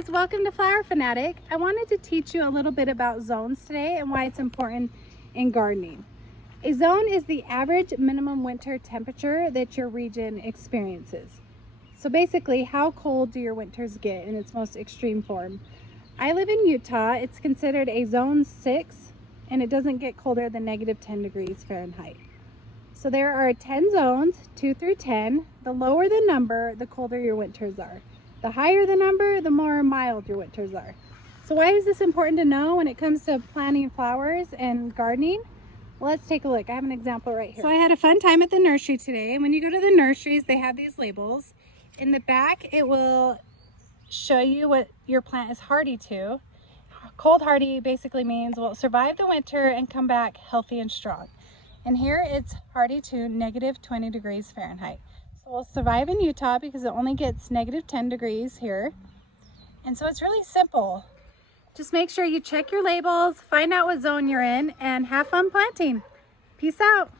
guys, welcome to FlowerFanatic. I wanted to teach you a little bit about zones today and why it's important in gardening. A zone is the average minimum winter temperature that your region experiences. So basically, how cold do your winters get in its most extreme form? I live in Utah. It's considered a zone 6 and it doesn't get colder than -10 degrees Fahrenheit. So there are 10 zones, 2 through 10. The lower the number, the colder your winters are. The higher the number, the more mild your winters are. So why is this important to know when it comes to planting flowers and gardening? Well, let's take a look. I have an example right here. So I had a fun time at the nursery today. And when you go to the nurseries, they have these labels. In the back, it will show you what your plant is hardy to. Cold hardy basically means will survive the winter and come back healthy and strong. And here it's hardy to -20 degrees Fahrenheit. So we'll survive in Utah because it only gets -10 degrees here. And so it's really simple. Just make sure you check your labels, find out what zone you're in, and have fun planting. Peace out.